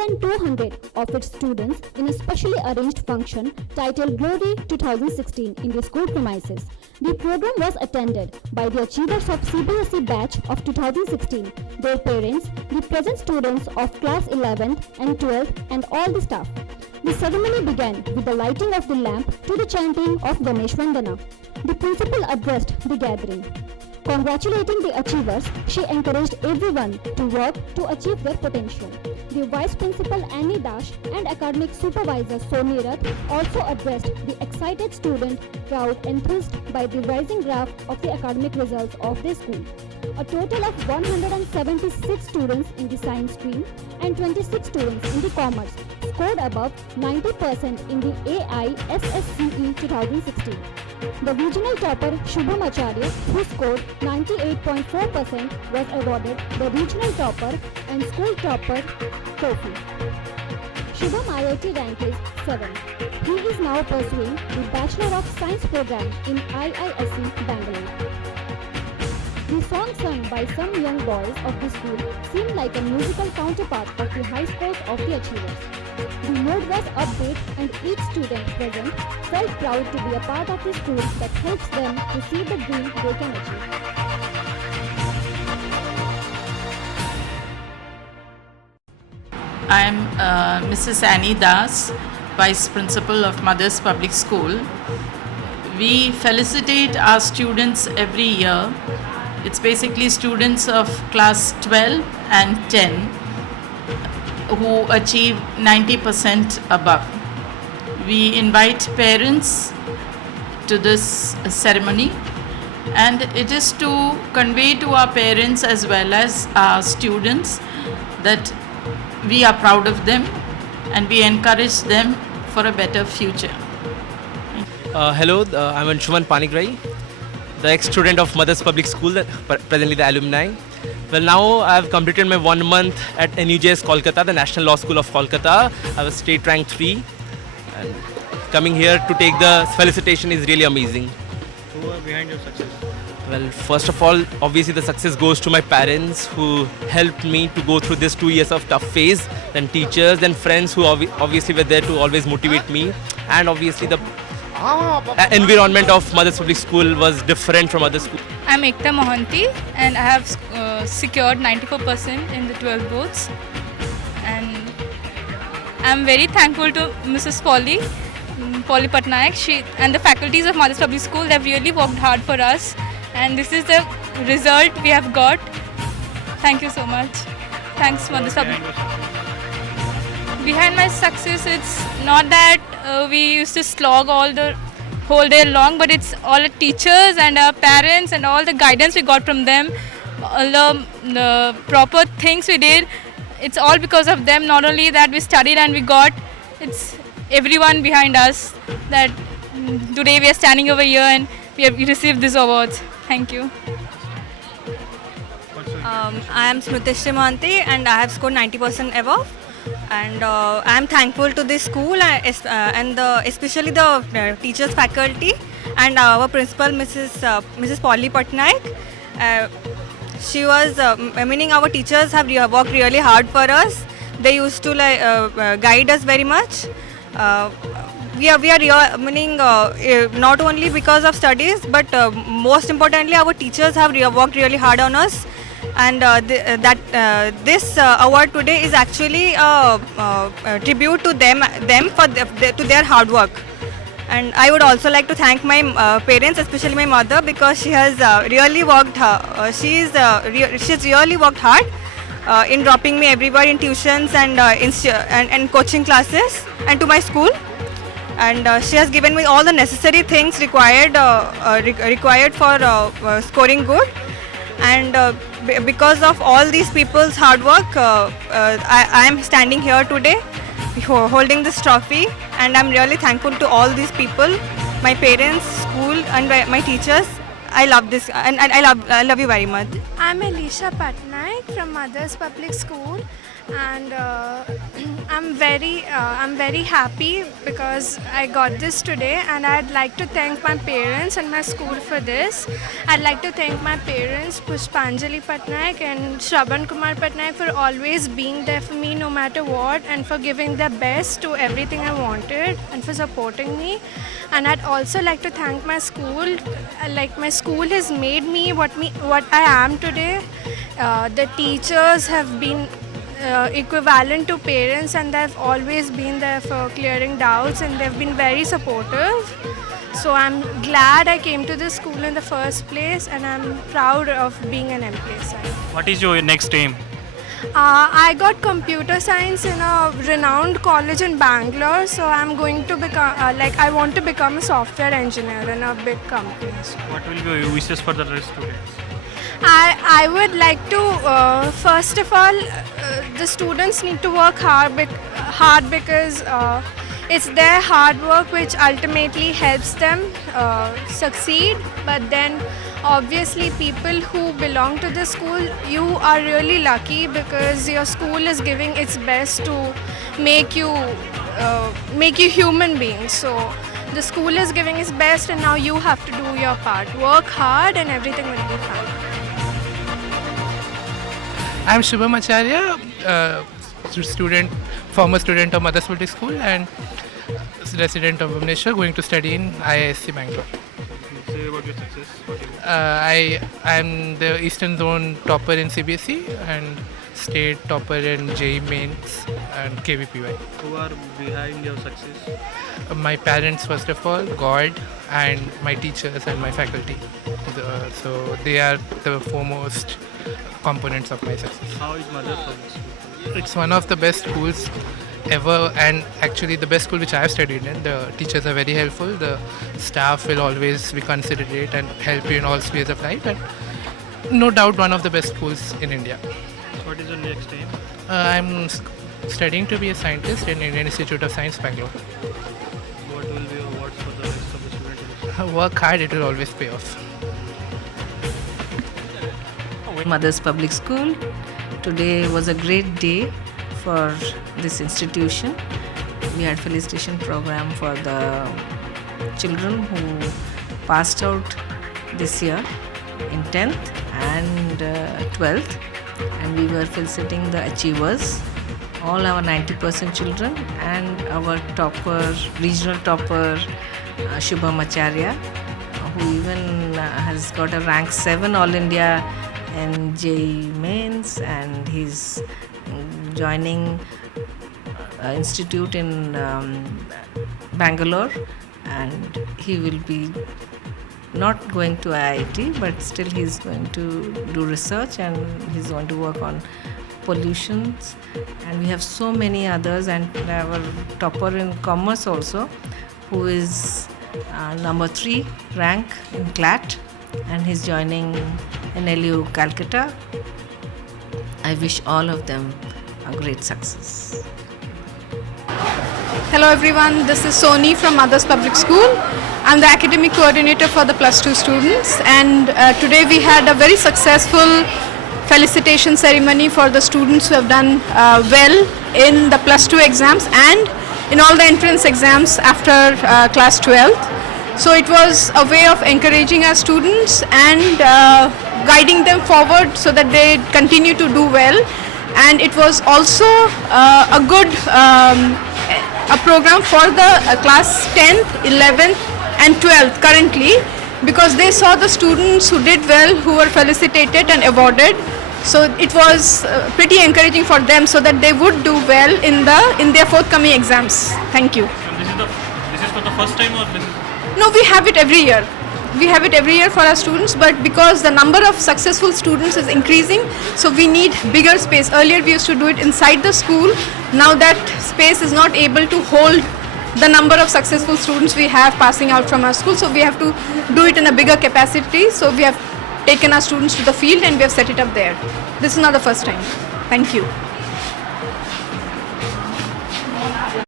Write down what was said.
than 200 of its students in a specially arranged function titled Glory 2016 in the school premises. The program was attended by the achievers of CBSE batch of 2016, their parents, the present students of class 11th and 12th and all the staff. The ceremony began with the lighting of the lamp to the chanting of Ganesh Vandana. The principal addressed the gathering. Congratulating the achievers, she encouraged everyone to work to achieve their potential. The Vice Principal Annie Dash and Academic Supervisor Soni Rath also addressed the excited student crowd enthused by the rising graph of the academic results of their school. A total of 176 students in the science stream and 26 students in the commerce scored above 90% in the AISSCE 2016. The regional topper Shubham Acharya, who scored 98.4%, was awarded the regional topper and school topper trophy. Shubham IIT rank is 7. He is now pursuing the Bachelor of Science program in IISc Bangalore. The song sung by some young boys of the school seemed like a musical counterpart of the high scores of the achievers. The mood was upbeat and each student present felt proud to be a part of the school that helps them to see the dream they can achieve. I am Mrs. Annie Das, Vice Principal of Mothers Public School. We felicitate our students every year. It's basically students of class 12 and 10 who achieve 90% above. We invite parents to this ceremony, and it is to convey to our parents as well as our students that we are proud of them and we encourage them for a better future. Hello, I'm Anshuman Panigrai, the ex-student of Mothers Public School, presently the alumni. Well, now I've completed my 1 month at NUJS Kolkata, the National Law School of Kolkata. I was state rank 3, and coming here to take the felicitation is really amazing. Who are behind your success? Well, first of all, obviously the success goes to my parents who helped me to go through this 2 years of tough phase, then teachers, then friends who obviously were there to always motivate me, and obviously the environment of Mothers Public School was different from other schools. I'm Ekta Mohanty and I have secured 94% in the 12 boards, and I'm very thankful to Mrs. Polly Patnaik and the faculties of Mothers Public School. They've really worked hard for us, and this is the result we have got. Thank you so much. Thanks, Mothers Public. Behind my success, it's not that we used to slog all the whole day long, but it's all the teachers and our parents and all the guidance we got from them, all the proper things we did. It's all because of them. Not only that we studied and we got, it's everyone behind us that today we are standing over here and we received these awards. Thank you. I am Smriti Mohanty and I have scored 90% above. And I am thankful to this school and especially the teachers, faculty, and our principal, Mrs. Polly Patnaik. She was, meaning our teachers have worked really hard for us. They used to guide us very much. We are meaning not only because of studies, but most importantly, our teachers have worked really hard on us. And this award today is actually a tribute to them to their hard work. And I would also like to thank my parents, especially my mother, because she has really worked. She's really worked hard in dropping me everywhere in tuitions and coaching classes and to my school. And she has given me all the necessary things required for scoring good. And because of all these people's hard work, I am standing here today holding this trophy, and I'm really thankful to all these people, my parents, school, and my teachers. I love this, and I love you very much. I'm Elisha Patnaik from Mothers Public School, and I'm very happy because I got this today, and I'd like to thank my parents and my school for this. I'd like to thank my parents, Pushpanjali Patnaik and Shravan Kumar Patnaik, for always being there for me no matter what, and for giving their best to everything I wanted, and for supporting me. And I'd also like to thank my school. Like, my school has made me what I am today. The teachers have been equivalent to parents, and they've always been there for clearing doubts, and they've been very supportive. So I'm glad I came to this school in the first place, and I'm proud of being an MPSI. What is your next aim? I got computer science in a renowned college in Bangalore, so I'm going to become I want to become a software engineer in a big company. So What will be your wishes for the students? I would like to first of all, the students need to work hard because it's their hard work which ultimately helps them succeed. But then obviously people who belong to the school, you are really lucky because your school is giving its best to make you human beings. So the school is giving its best, and now you have to do your part. Work hard and everything will be fine. I'm Shubham Acharya, former student of Mothers Public School and resident of Bhubaneswar, going to study in IISc Bangalore. Say about your success. I am the Eastern Zone topper in CBSE and state topper in JEE Mains and KVPY. Who are behind your success? My parents, first of all, God, and my teachers and my faculty. So they are the foremost components of my success. How is Mothers Public School? It's one of the best schools ever, and actually the best school which I have studied in. The teachers are very helpful, the staff will always be considerate and help you in all spheres of life, and no doubt one of the best schools in India. What is your next aim? I'm studying to be a scientist in Indian Institute of Science, Bangalore. What will be your awards for the rest of the students? Work hard, it will always pay off. Mothers Public School. Today was a great day for this institution. We had felicitation program for the children who passed out this year in 10th and 12th, and we were felicitating the achievers, all our 90% children, and our topper, regional topper, Shubham Acharya, who even has got a rank 7 All India in JEE Mains, and he's joining institute in Bangalore, and he will be not going to IIT, but still he's going to do research, and he's going to work on pollutions. And we have so many others, and our topper in commerce also, who is number 3 rank in CLAT, and he's joining NLU Calcutta. I wish all of them a great success. Hello everyone, this is Soni from Mothers Public School. I'm the academic coordinator for the plus 2 students, and today we had a very successful felicitation ceremony for the students who have done well in the plus 2 exams and in all the entrance exams after class 12th. So it was a way of encouraging our students and guiding them forward so that they continue to do well. And it was also a good a program for the class 10th, 11th and 12th currently, because they saw the students who did well, who were felicitated and awarded. So it was pretty encouraging for them so that they would do well in their forthcoming exams. Thank you. And this is for the first time, or this is? No, we have it every year. We have it every year for our students, but because the number of successful students is increasing, so we need bigger space. Earlier we used to do it inside the school. Now that space is not able to hold the number of successful students we have passing out from our school, so we have to do it in a bigger capacity. So we have taken our students to the field and we have set it up there. This is not the first time. Thank you.